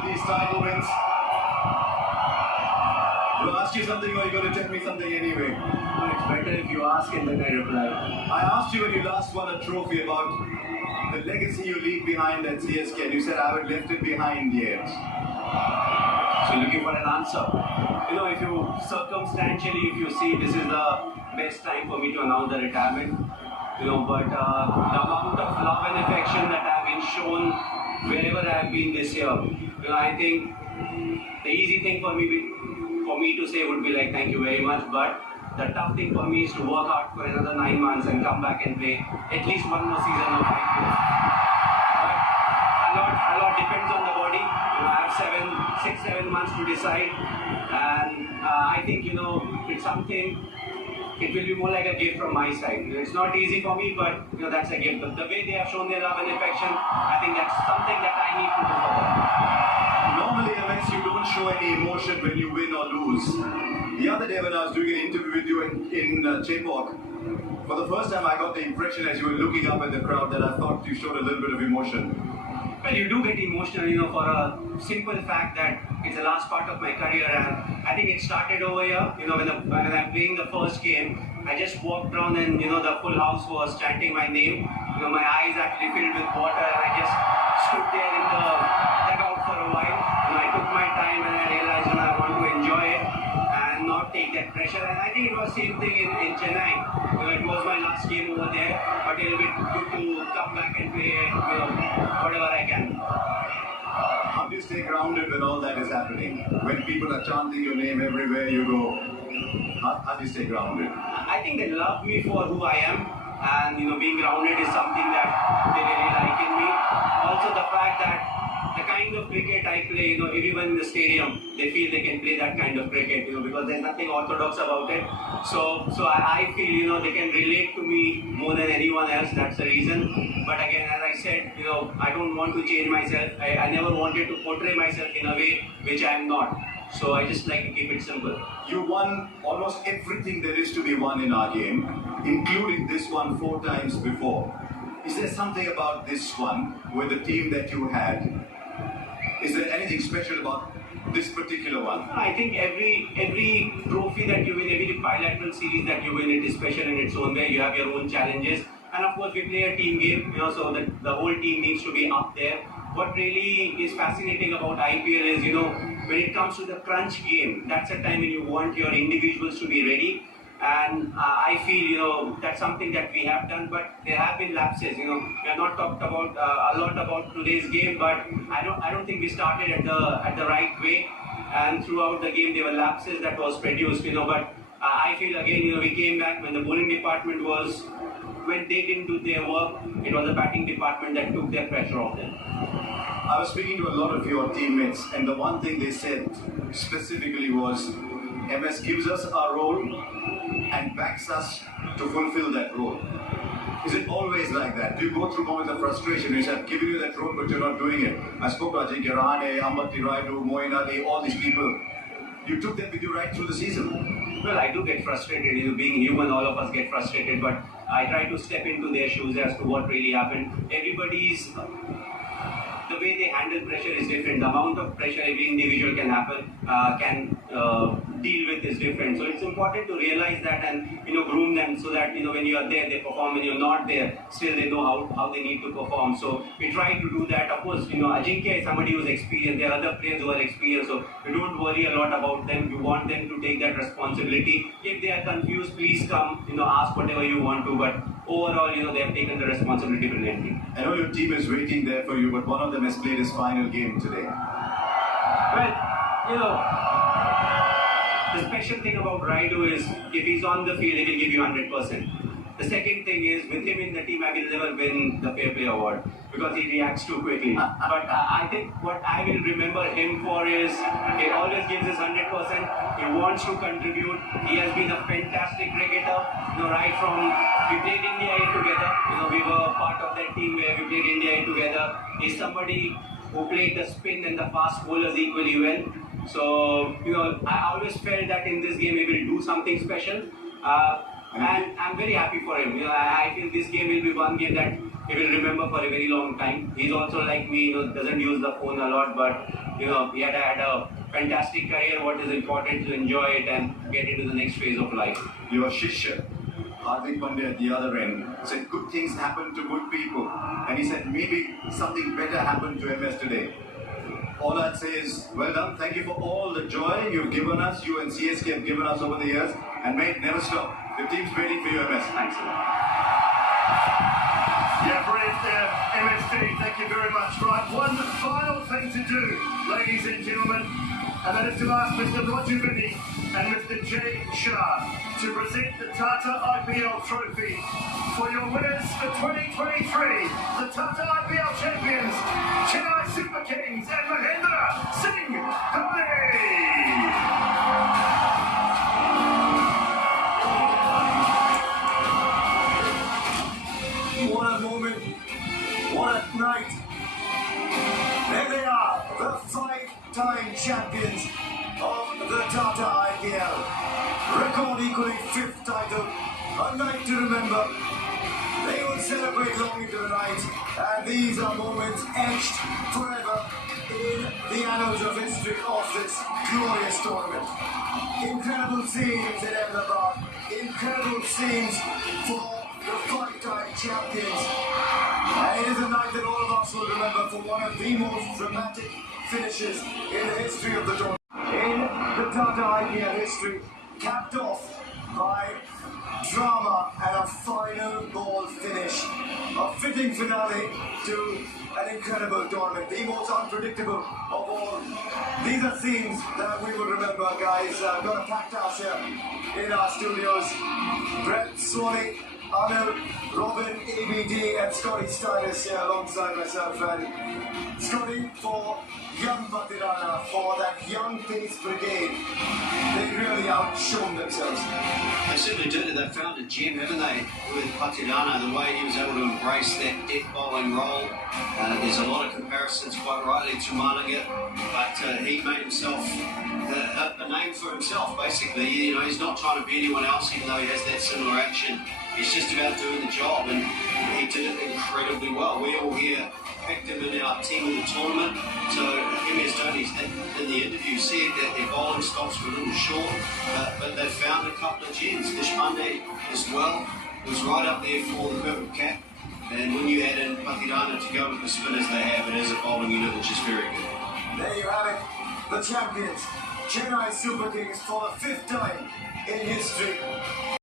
after these title wins. Will I ask you something or are you going to tell me something anyway? No, it's better if you ask and then I reply. I asked you when you last won a trophy about the legacy you leave behind at CSK, and you said I haven't left it behind yet. So looking for an answer. You know, if you circumstantially, if you see this is the best time for me to announce the retirement, you know, but the amount of love and affection that I've been shown wherever I've been this year, you know, I think the easy thing for me to say would be like thank you very much, but the tough thing for me is to work hard for another 9 months and come back and play at least one more season of IPL. But a lot depends on the body. You know, I have 6-7 months to decide, and I think, you know, it's something. It will be more like a gift from my side. It's not easy for me, but you know, that's a gift. The way they have shown their love and affection, I think that's something that I need to do for them. Normally, unless you don't show any emotion when you win or lose. The other day when I was doing an interview with you in Chepok, for the first time I got the impression as you were looking up at the crowd that I thought you showed a little bit of emotion. Well, you do get emotional, you know, for a simple fact that it's the last part of my career, and I think it started over here. You know, when I'm playing the first game, I just walked around and, you know, the full house was chanting my name. You know, my eyes actually filled with water, and I just stood there in the dugout for a while. You know, I took my time and I realized, you know, I want to enjoy it and not take that pressure. And I think it was the same thing in Chennai. You know, it was my last game over there, but it'll be good to come back and play, you know, whatever I can. How do you stay grounded when all that is happening? When people are chanting your name everywhere you go, how do you stay grounded? I think they love me for who I am, and, you know, being grounded is something that they really like in me. Also the fact that the kind of cricket I play, you know, everyone in the stadium, they feel they can play that kind of cricket, you know, because there's nothing orthodox about it. So I feel, you know, they can relate to me more than anyone else. That's the reason. But again, as I said, you know, I don't want to change myself. I never wanted to portray myself in a way which I am not. So I just like to keep it simple. You won almost everything there is to be won in our game, including this one 4 times before. Is there something about this one with the team that you had? Is there anything special about this particular one? I think every trophy that you win, every bilateral series that you win, it is special in its own way. You have your own challenges. And of course, we play a team game, you know, so that the whole team needs to be up there. What really is fascinating about IPL is, you know, when it comes to the crunch game, that's a time when you want your individuals to be ready. And I feel, you know, that's something that we have done, but there have been lapses. You know, we have not talked about a lot about today's game, but I don't think we started at the right way. And throughout the game, there were lapses that was produced. You know, but I feel again, you know, we came back when the bowling department was, when they didn't do their work, it was the batting department that took their pressure off them. I was speaking to a lot of your teammates, and the one thing they said specifically was, MS gives us our role and backs us to fulfill that role. Is it always like that? Do you go through moments of frustration? You said, giving you that role, but you're not doing it. I spoke to Ajinkya Rahane, Ambati Raidu, Moeen Ali, all these people. You took them with you right through the season. Well, I do get frustrated. You know, being human, all of us get frustrated, but I try to step into their shoes as to what really happened. Everybody's... the way they handle pressure is different. The amount of pressure every individual can deal with is different. So it's important to realize that and, you know, groom them so that, you know, when you are there, they perform. When you're not there, still they know how they need to perform. So we try to do that. Of course, you know, Ajinkya is somebody who's experienced. There are other players who are experienced. So you don't worry a lot about them. You want them to take that responsibility. If they are confused, please come, you know, ask whatever you want to. But overall, you know, they have taken the responsibility brilliantly. I know your team is waiting there for you, but one of them has played his final game today. Well, you know, the special thing about Raidu is if he's on the field, he will give you 100%. The second thing is, with him in the team, I will never win the Fair Play Award because he reacts too quickly. But I think what I will remember him for is he always gives his 100%. He wants to contribute. He has been a fantastic cricketer. You know, right from we played India A together. You know, we were part of that team where we played India A together. He's somebody who played the spin and the fast bowlers equally well. So, you know, I always felt that in this game he will do something special. And I'm very happy for him. You know, I feel this game will be one game that he will remember for a very long time. He's also like me, doesn't use the phone a lot, but he had a fantastic career. What is important to enjoy it and get into the next phase of life. Your Shishya, Hardik Pandya at the other end, said good things happen to good people. And he said maybe something better happened to MS today. All I'd say is, well done. Thank you for all the joy you've given us, you and CSK have given us over the years. And mate, never stop. The team's waiting for you, MS. Thanks a lot. Yeah, brilliant there, MSD. Thank you very much. Right, one final thing to do, ladies and gentlemen, and that is to ask Mr. Roger Binny and Mr. Jay Shah to present the Tata IPL trophy for your winners for 2023, the Tata IPL champions, Chennai Super Kings and Mahendra Singh Dhoni. What a moment, what a night. There they are, the five-time champions of the Tata IPL. Record equaling fifth title, a night to remember. They will celebrate long into the night, and these are moments etched forever in the annals of history of this glorious tournament. Incredible scenes in Ahmedabad, incredible scenes for the five-time champions. And it is a night that all of us will remember for one of the most dramatic finishes in the history of the tournament. In the Tata IPL history, capped off by drama and a final ball finish. A fitting finale to an incredible tournament, the most unpredictable of all. These are scenes that we will remember, guys. Got a packed house here in our studios. Brett, Swanee, Anil, Robin, ABD and Scotty Stylus here alongside myself, and Scotty for young Patirana, for that young pace brigade. They really outshone themselves. They certainly did. They found a gem, haven't they, with Patirana, the way he was able to embrace that death bowling role. There's a lot of comparisons, quite rightly, to Malaga, but he made himself a name for himself, basically. He's not trying to be anyone else, even though he has that similar action. He's just about doing the job, and he did it incredibly well. We all here picked him in our team of the tournament. So MS Dhoni in the interview said that their bowling stocks were a little short, but they found a couple of gems. Deshpande as well was right up there for the purple cap. And when you add in Patirana to go with the spinners they have, it is a bowling unit which is very good. There you have it, the champions, Chennai Super Kings for the fifth time in history.